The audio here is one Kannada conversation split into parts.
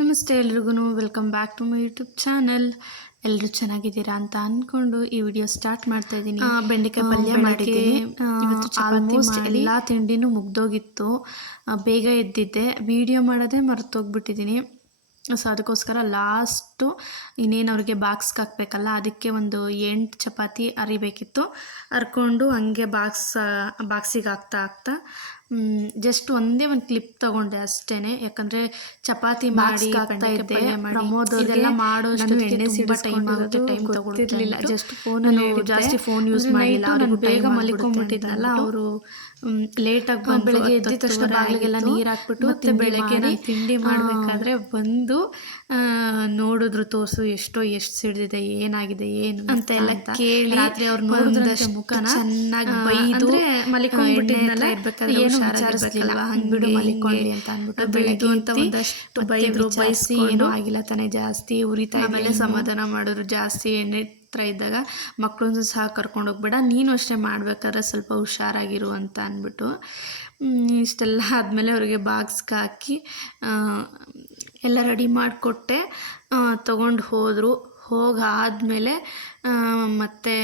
ನಮಸ್ತೆ ಎಲ್ರಿಗೂ welcome back to my YouTube channel. ಎಲ್ಲರೂ ಚೆನ್ನಾಗಿದ್ದೀರಾ ಅಂತ ಅಂದ್ಕೊಂಡು ಈ ವಿಡಿಯೋ ಸ್ಟಾರ್ಟ್ ಮಾಡ್ತಾ ಇದ್ದೀನಿ. ಬೆಂಡೆಕಾಯಿ ಪಲ್ಯ ಮಾಡಿದ್ದೀನಿ. ಆಲ್ಮೋಸ್ಟ್ ಎಲ್ಲ ತಿಂಡಿನೂ ಮುಗ್ದೋಗಿತ್ತು. ಬೇಗ ಎದ್ದಿದ್ದೆ. ವಿಡಿಯೋ ಮಾಡೋದೇ ಮರ್ತೋಗ್ಬಿಟ್ಟಿದ್ದೀನಿ. ಸೊ ಅದಕ್ಕೋಸ್ಕರ ಲಾಸ್ಟು ಇನ್ನೇನು ಅವ್ರಿಗೆ ಬಾಕ್ಸ್ಗೆ ಹಾಕ್ಬೇಕಲ್ಲ ಅದಕ್ಕೆ ಒಂದು ಎಂಟು ಚಪಾತಿ ಅರಿಬೇಕಿತ್ತು. ಅರ್ಕೊಂಡು ಹಂಗೆ ಬಾಕ್ಸ್ ಬಾಕ್ಸಿಗೆ ಹಾಕ್ತಾ ಹಾಕ್ತಾ ಜಸ್ಟ್ ಒಂದೇ ಒಂದು ಕ್ಲಿಪ್ ತಗೊಂಡೆ ಅಷ್ಟೇ ಯಾಕಂದರೆ ಚಪಾತಿ ಮಾಡಿ ಹಾಕ್ತಾ ಇದ್ದೆ. ಇದೆಲ್ಲ ಮಾಡೋ. ಟೈಮ್ ಆಗುತ್ತೆ. ಟೈಮ್ ತಗೊಳ್ತಿರ್ಲಿಲ್ಲ. ಜಸ್ಟ್ ಫೋನ್ ಜಾಸ್ತಿ ಫೋನ್ ಯೂಸ್ ಮಾಡಿಲ್ಲ. ಬೇಗ ಮಲಿಕೊಂಡ್ಬಿಟ್ಟಿದ್ನಲ್ಲ ಅವರು. ಲೇಟಾಗಿ ಬಂದು ಬೆಳಗ್ಗೆ ಎದ್ದ ತಕ್ಷಣ ಬಾಗಿಲಿಗೆಲ್ಲ ನೀರು ಹಾಕ್ಬಿಟ್ಟು ಮತ್ತೆ ಬೆಳಗ್ಗೆ ತಿಂಡಿ ಮಾಡಬೇಕಾದ್ರೆ ಬಂದು ಆ, ನೋಡಿದ್ರು ತೋರ್ಸು ಎಷ್ಟೋ ಎಷ್ಟು ಸಿಡ್ದಿದೆ ಏನಾಗಿದೆ ಏನು ಅಂತ. ಎಲ್ಲ ಕೇಳಿ ರಾತ್ರಿ ಅವ್ರು ನೋಡಿದಷ್ಟು ಮುಖನ. ಚೆನ್ನಾಗಿ ಬೈದು ಮಲಿಕೊಂಡ್ಬಿಟ್ಟಿದ್ನಲ್ಲ ಇರ್ಬೇಕಾದ್ರೆ ಏನು ವಿಚಾರಿಸ್ಲಿಲ್ಲ. ಹಂಗ್ಬಿಡು ಮಲಿಕೊಳ್ಳಿ ಅಂತ ಅಂದ್ಬಿಟ್ಟು ಬೆಳಗ್ಗೆ ಅಂತ ಒಂದಷ್ಟು ಬೈದ್ರು ಬಯಸಿ ಏನೂ ಆಗಿಲ್ಲ ತಾನೇ ಜಾಸ್ತಿ ಉರಿತಾ ಆಮೇಲೆ ಸಮಾಧಾನ ಮಾಡಿದ್ರು ಜಾಸ್ತಿ ಎಣ್ಣೆ ಹತ್ರ ಇದ್ದಾಗ ಮಕ್ಕಳನ್ನು ಸಹ ಕರ್ಕೊಂಡು ಹೋಗ್ಬೇಡ, ನೀನು ಅಷ್ಟೇ ಮಾಡಬೇಕಾದ್ರೆ ಸ್ವಲ್ಪ ಹುಷಾರಾಗಿರು ಅಂತ ಅಂದ್ಬಿಟ್ಟು ಇಷ್ಟೆಲ್ಲ ಆದಮೇಲೆ ಅವರಿಗೆ ಬಾಕ್ಸ್ಗೆ ಹಾಕಿ ಎಲ್ಲ ರೆಡಿ ಮಾಡಿಕೊಟ್ಟೆ ತೊಗೊಂಡು ಹೋದರು. ಹೋಗಾದಮೇಲೆ ಮತ್ತು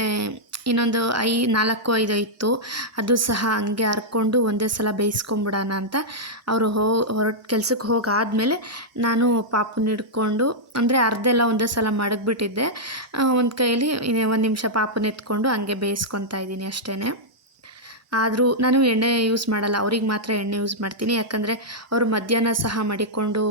ಇನ್ನೊಂದು ಐ, ನಾಲ್ಕು, ಐದು ಇತ್ತು ಅದು ಸಹ ಹಂಗೆ ಹರ್ಕೊಂಡು ಒಂದೇ ಸಲ ಬೇಯಿಸ್ಕೊಂಬಿಡೋಣ ಅಂತ ಅವರು ಹೋ, ಹೊರಟು ಕೆಲ್ಸಕ್ಕೆ ಹೋಗಾದಮೇಲೆ ನಾನು ಪಾಪುನ ಹಿಡ್ಕೊಂಡು, ಅಂದರೆ ಅರ್ಧೆಲ್ಲ ಒಂದೇ ಸಲ ಮಡಗಿಬಿಟ್ಟಿದ್ದೆ. ಒಂದು ಕೈಯಲ್ಲಿ ಒಂದು ನಿಮಿಷ ಪಾಪುನ ಎತ್ಕೊಂಡು ಹಂಗೆ ಬೇಯಿಸ್ಕೊತಾ ಇದ್ದೀನಿ ಅಷ್ಟೇ ಆದರೂ ನಾನು ಎಣ್ಣೆ ಯೂಸ್ ಮಾಡಲ್ಲ, ಅವ್ರಿಗೆ ಮಾತ್ರ ಎಣ್ಣೆ ಯೂಸ್ ಮಾಡ್ತೀನಿ. ಯಾಕಂದರೆ ಅವರು ಮಧ್ಯಾಹ್ನ ಸಹ ಮಡಿಕೊಂಡು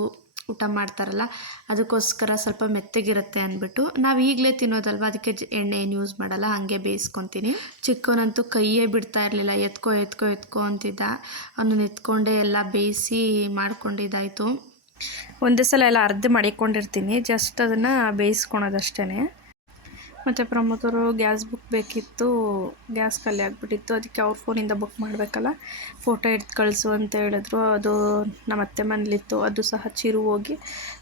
ಊಟ ಮಾಡ್ತಾರಲ್ಲ, ಅದಕ್ಕೋಸ್ಕರ ಸ್ವಲ್ಪ ಮೆತ್ತಗಿರುತ್ತೆ ಅಂದ್ಬಿಟ್ಟು ನಾವು ಈಗಲೇ ತಿನ್ನೋದಲ್ವ? ಅದಕ್ಕೆ ಎಣ್ಣೆ ಏನು ಯೂಸ್ ಮಾಡಲ್ಲ, ಹಾಗೆ ಬೇಯಿಸ್ಕೊತೀನಿ. ಚಿಕ್ಕವನಂತೂ ಕೈಯೇ ಬಿಡ್ತಾ ಇರಲಿಲ್ಲ, ಎತ್ಕೋ ಎತ್ಕೋ ಎತ್ಕೋ ಅಂತಿದ್ದ. ಅವನನ್ನು ಎತ್ಕೊಂಡೇ ಎಲ್ಲ ಬೇಯಿಸಿ ಮಾಡ್ಕೊಂಡಿದ್ದಾಯಿತು. ಒಂದೇ ಸಲ ಎಲ್ಲ ಅರ್ಧ ಮಾಡಿಕೊಂಡಿರ್ತೀನಿ, ಜಸ್ಟ್ ಅದನ್ನು ಬೇಯಿಸ್ಕೊಳೋದಷ್ಟೇ ಮತ್ತು ಪ್ರಮೋದವರು ಗ್ಯಾಸ್ ಬುಕ್ ಬೇಕಿತ್ತು, ಗ್ಯಾಸ್ ಖಾಲಿ ಆಗಿಬಿಟ್ಟಿತ್ತು. ಅದಕ್ಕೆ ಅವ್ರ ಫೋನಿಂದ ಬುಕ್ ಮಾಡಬೇಕಲ್ಲ? ಫೋಟೋ ಎಡ್ದು ಕಳಿಸು ಅಂತ ಹೇಳಿದ್ರು. ಅದು ನಮ್ಮ ಅತ್ತೆ ಮನೇಲಿತ್ತು. ಅದು ಸಹ ಚಿರು ಹೋಗಿ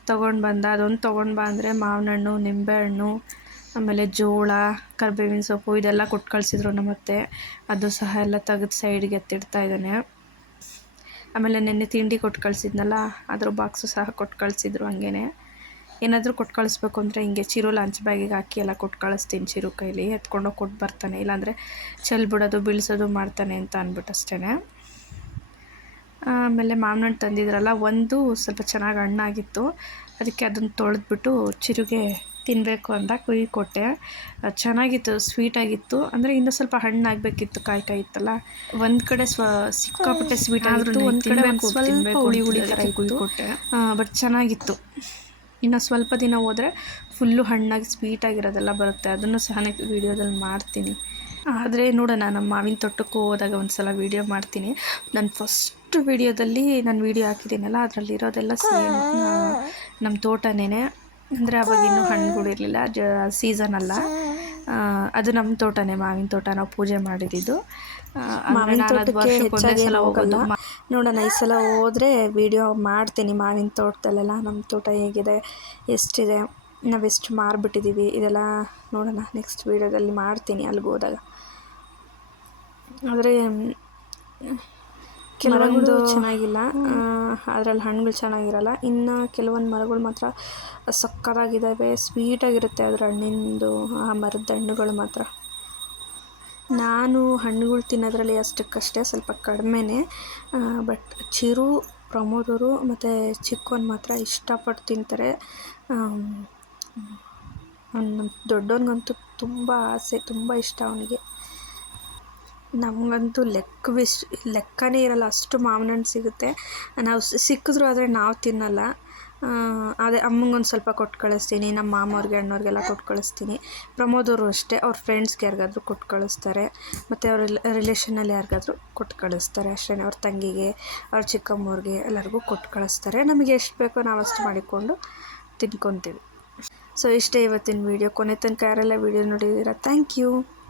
ತೊಗೊಂಡು ಬಂದ. ಅದೊಂದು ತೊಗೊಂಡು ಬಾ ಅಂದರೆ ಮಾವಿನ ಹಣ್ಣು ನಿಂಬೆಹಣ್ಣು, ಆಮೇಲೆ ಜೋಳ, ಕರ್ಬೇವಿನ ಸೊಪ್ಪು ಇದೆಲ್ಲ ಕೊಟ್ಟು ಕಳಿಸಿದ್ರು ನಮ್ಮ ಅತ್ತೆ. ಅದು ಸಹ ಎಲ್ಲ ತೆಗೆದು ಸೈಡ್ಗೆ ಎತ್ತಿಡ್ತಾ ಇದ್ದಾನೆ. ಆಮೇಲೆ ನೆನ್ನೆ ತಿಂಡಿ ಕೊಟ್ಟು ಕಳಿಸಿದ್ನಲ್ಲ, ಅದ್ರ ಬಾಕ್ಸು ಸಹ ಕೊಟ್ಟು ಕಳಿಸಿದ್ರು ಹಂಗೇನೆ. ಏನಾದರೂ ಕೊಟ್ಟು ಕಳಿಸ್ಬೇಕು ಅಂದರೆ ಹಿಂಗೆ ಚಿರು ಲಂಚ್ ಬ್ಯಾಗಿಗೆ ಹಾಕಿ ಎಲ್ಲ ಕೊಟ್ಟು ಕಳಿಸ್ತೀನಿ ಚಿರು ಕೈಲಿ ಎತ್ಕೊಂಡೋಗಿ ಕೊಟ್ಟು ಬರ್ತಾನೆ. ಇಲ್ಲಾಂದರೆ ಚೆಲ್ ಬಿಡೋದು ಬೀಳ್ಸೋದು ಮಾಡ್ತಾನೆ ಅಂತ ಅಂದ್ಬಿಟ್ಟು ಅಷ್ಟೇ ಆಮೇಲೆ ಮಾವಿನ ಹಣ್ಣು ತಂದಿದ್ರಲ್ಲ ಒಂದು ಸ್ವಲ್ಪ ಚೆನ್ನಾಗಿ ಹಣ್ಣಾಗಿತ್ತು. ಅದಕ್ಕೆ ಅದನ್ನು ತೊಳೆದ್ಬಿಟ್ಟು ಚಿರುಗೆ ತಿನ್ನಬೇಕು ಅಂತ ಕುಯ್ಯಿ ಕೊಟ್ಟೆ. ಚೆನ್ನಾಗಿತ್ತು ಸ್ವೀಟಾಗಿತ್ತು ಅಂದರೆ ಇನ್ನೂ ಸ್ವಲ್ಪ ಹಣ್ಣಾಗಬೇಕಿತ್ತು ಕಾಯಿ ಕಾಯಿ ಇತ್ತಲ್ಲ. ಒಂದು ಕಡೆ ಸ್ವ ಸಿಕ್ಕಾಪಟ್ಟೆ ಸ್ವೀಟ್ ಆಗಿತ್ತು ಒಂದು ಕಡೆ ಸ್ವಲ್ಪ ಹುಳಿ ಹುಳಿ ಥರ ಇತ್ತು. ಕೊಟ್ಟೆ. ಬಟ್ ಚೆನ್ನಾಗಿತ್ತು. ಇನ್ನು ಸ್ವಲ್ಪ ದಿನ ಹೋದರೆ ಫುಲ್ಲು ಹಣ್ಣಾಗಿ ಸ್ವೀಟಾಗಿರೋದೆಲ್ಲ ಬರುತ್ತೆ. ಅದನ್ನು ಸಹ ನೆಕ್ಸ್ಟ್ ವೀಡಿಯೋದಲ್ಲಿ ಮಾಡ್ತೀನಿ. ಆದರೆ ನೋಡೋಣ, ನಮ್ಮ ಮಾವಿನ ತೋಟಕ್ಕೆ ಹೋದಾಗ ಒಂದು ಸಲ ವೀಡಿಯೋ ಮಾಡ್ತೀನಿ. ನಾನು ಫಸ್ಟ್ ವೀಡಿಯೋದಲ್ಲಿ ನಾನು ವೀಡಿಯೋ ಹಾಕಿದ್ದೀನಲ್ಲ, ಅದರಲ್ಲಿರೋದೆಲ್ಲ ಸೇಮ್ ನಮ್ಮ ತೋಟನೇ ಅಂದರೆ ಅವಾಗ ಇನ್ನೂ ಹಣ್ಣುಗಳಿರಲಿಲ್ಲ ಜ ಸೀಸನ್ ಅಲ್ಲ. ಅದು ನಮ್ಮ ತೋಟನೇ ಮಾವಿನ ತೋಟ ನಾವು ಪೂಜೆ ಮಾಡಿದ್ದು ಮಾವಿನ ತೋಟಕ್ಕೆ ಹೆಚ್ಚಾಗಿ ಹೋಗಲ್ಲ ನೋಡೋಣ ಈ ಸಲ ಹೋದರೆ ವಿಡಿಯೋ ಮಾಡ್ತೀನಿ. ಮಾವಿನ ತೋಟದಲ್ಲೆಲ್ಲ ನಮ್ಮ ತೋಟ ಹೇಗಿದೆ ಎಷ್ಟಿದೆ ನಾವೆಷ್ಟು ಮಾರ್ಬಿಟ್ಟಿದ್ದೀವಿ ಇದೆಲ್ಲ ನೋಡೋಣ. ನೆಕ್ಸ್ಟ್ ವೀಡಿಯೋದಲ್ಲಿ ಮಾಡ್ತೀನಿ ಅಲ್ಲಿಗೆ ಹೋದಾಗ. ಆದರೆ ಕೆಲವೊಂದು ಚೆನ್ನಾಗಿಲ್ಲ. ಅದರಲ್ಲಿ ಹಣ್ಣುಗಳು ಚೆನ್ನಾಗಿರಲ್ಲ. ಇನ್ನು ಕೆಲವೊಂದು ಮರಗಳು ಮಾತ್ರ ಸಕ್ಕತ್ತಾಗಿದ್ದಾವೆ ಸ್ವೀಟಾಗಿರುತ್ತೆ ಅದರ ಹಣ್ಣಿಂದು ಆ ಮರದ ಹಣ್ಣುಗಳು ಮಾತ್ರ. ನಾನು ಹಣ್ಣುಗಳು ತಿನ್ನೋದ್ರಲ್ಲಿ ಅಷ್ಟಕ್ಕಷ್ಟೇ ಸ್ವಲ್ಪ ಕಡಿಮೆನೇ. ಬಟ್ ಚಿರು ಪ್ರಮೋದರು ಮತ್ತು ಚಿಕ್ಕವನ್ ಮಾತ್ರ ಇಷ್ಟಪಟ್ಟು ತಿಂತಾರೆ. ನಮ್ಮ ದೊಡ್ಡವನಿಗಂತೂ ತುಂಬ ಆಸೆ ತುಂಬ ಇಷ್ಟ ಅವನಿಗೆ. ನಮಗಂತೂ ಲೆಕ್ಕವಿಶ್ ಲೆಕ್ಕನೇ ಇರಲ್ಲ, ಅಷ್ಟು ಮಾವಿನ ಹಣ್ಣು ಸಿಗುತ್ತೆ. ನಾವು ಸಿಕ್ಕಿದ್ರು ಆದರೆ ನಾವು ತಿನ್ನಲ್ಲ. ಅದೇ ಅಮ್ಮಂಗೊಂದು ಸ್ವಲ್ಪ ಕೊಟ್ಟು ಕಳಿಸ್ತೀನಿ, ನಮ್ಮ ಮಾಮವ್ರಿಗೆ ಅಣ್ಣವ್ರಿಗೆಲ್ಲ ಕೊಟ್ಟು ಕಳಿಸ್ತೀನಿ. ಪ್ರಮೋದವರು ಅಷ್ಟೇ, ಅವ್ರ ಫ್ರೆಂಡ್ಸ್ಗೆ ಯಾರಿಗಾದ್ರೂ ಕೊಟ್ಟು ಕಳಿಸ್ತಾರೆ. ಮತ್ತು ಅವ್ರ ರಿಲೇಷನಲ್ಲಿ ಯಾರಿಗಾದ್ರೂ ಕೊಟ್ಟು ಕಳಿಸ್ತಾರೆ. ಅಷ್ಟೇ, ಅವ್ರ ತಂಗಿಗೆ, ಅವ್ರ ಚಿಕ್ಕಮ್ಮವ್ರಿಗೆ ಎಲ್ಲರಿಗೂ ಕೊಟ್ಟು ಕಳಿಸ್ತಾರೆ. ನಮಗೆ ಎಷ್ಟು ಬೇಕೋ ನಾವು ಅಷ್ಟು ಮಾಡಿಕೊಂಡು ತಿನ್ಕೊತೀವಿ. ಸೊ, ಇಷ್ಟೇ ಇವತ್ತಿನ ವೀಡಿಯೋ. ಕೊನೆ ತನಕ ಯಾರೆಲ್ಲ ವೀಡಿಯೋ ನೋಡಿದ್ದೀರಾ, ಥ್ಯಾಂಕ್ ಯು.